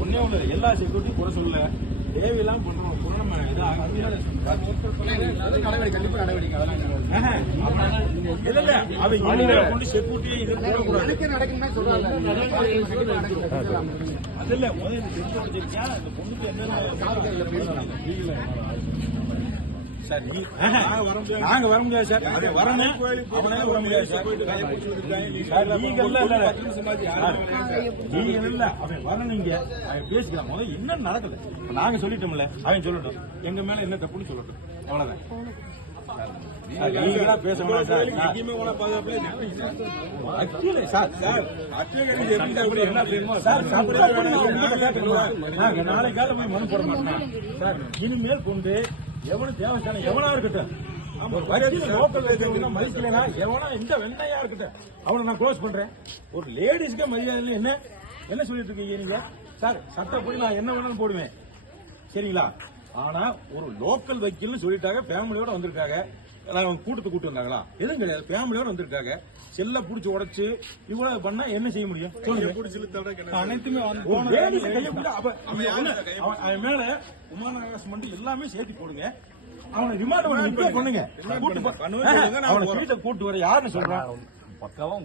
ஒன்னே ஒண்ணு. எல்லா செக்யூரிட்டியும் குறை சொல்லல. தேவையெல்லாம் பண்றோம். குறை நம்ம இதாக நடவடிக்கை கண்டிப்பா அதெல்லாம் செக்யூரிட்டி இது போடக்கூடாது நடக்க நடக்குன்னு சொல்றாங்க. அது இல்ல. முதல்ல இந்த பொண்ணுக்கு என்ன சார் நாங்க வர முடியாது சார் வரணும் வர முடியாது சார் லீகல்ல இல்ல சார், லீகல் இல்ல அவன் பேசிக்கலாம் முதல்ல என்ன நாங்க சொல்லிட்டோம்ல அவன் சொல்லட்டும் எங்க மேல என்ன தப்புன்னு சொல்லட்டும் அவ்வளவுதான் சார், லீகலா பேச முடியாது சார் அக்கில சார் சார் அப்படி என்ன செய்யணுமோ சார் சட்டப்படி நான் உங்ககிட்ட கேட்கணுமா? நாங்க நாளை காலை போய் மனு போட மாட்டோம் சார் இனிமேல் கொண்டு எவனும் தேவஸ்தானம் எவனா இருக்கட்டும். மதிக்கலைனா எவனா இந்த வெண்ணையா இருக்கட்டும். அவனை நான் க்ளோஸ் பண்றேன். ஒரு லேடிஸ்க்கே மரியாதை என்ன? என்ன சொல்லிட்டு இருக்கீங்க நீங்க? சார் சட்டப்படி நான் என்ன வேணாலும் போடுவேன். சரிங்களா? ஆனா ஒரு லோக்கல் வக்கீல்னு சொல்லிட்டாங்க ஃபேமிலியோட வந்திருக்காங்க. நான் கூட்டத்தை கூட்டு வந்தாங்களா? எதுவும் கிடையாது. ஃபேமிலியோட வந்திருக்காங்க. செல்ல புடிச்சு உடைச்சு இவ்வளவு பண்ணா என்ன செய்ய முடியும்? அனைத்துமே அவன் மேல உமாநகராசம் மட்டும் எல்லாமே சேர்த்து போடுங்க. அவனை ரிமாண்ட் பண்ணி பண்ணுங்க அவனை வீட்டை கூட்டு வர யாருன்னு சொல்றான்? பக்காவா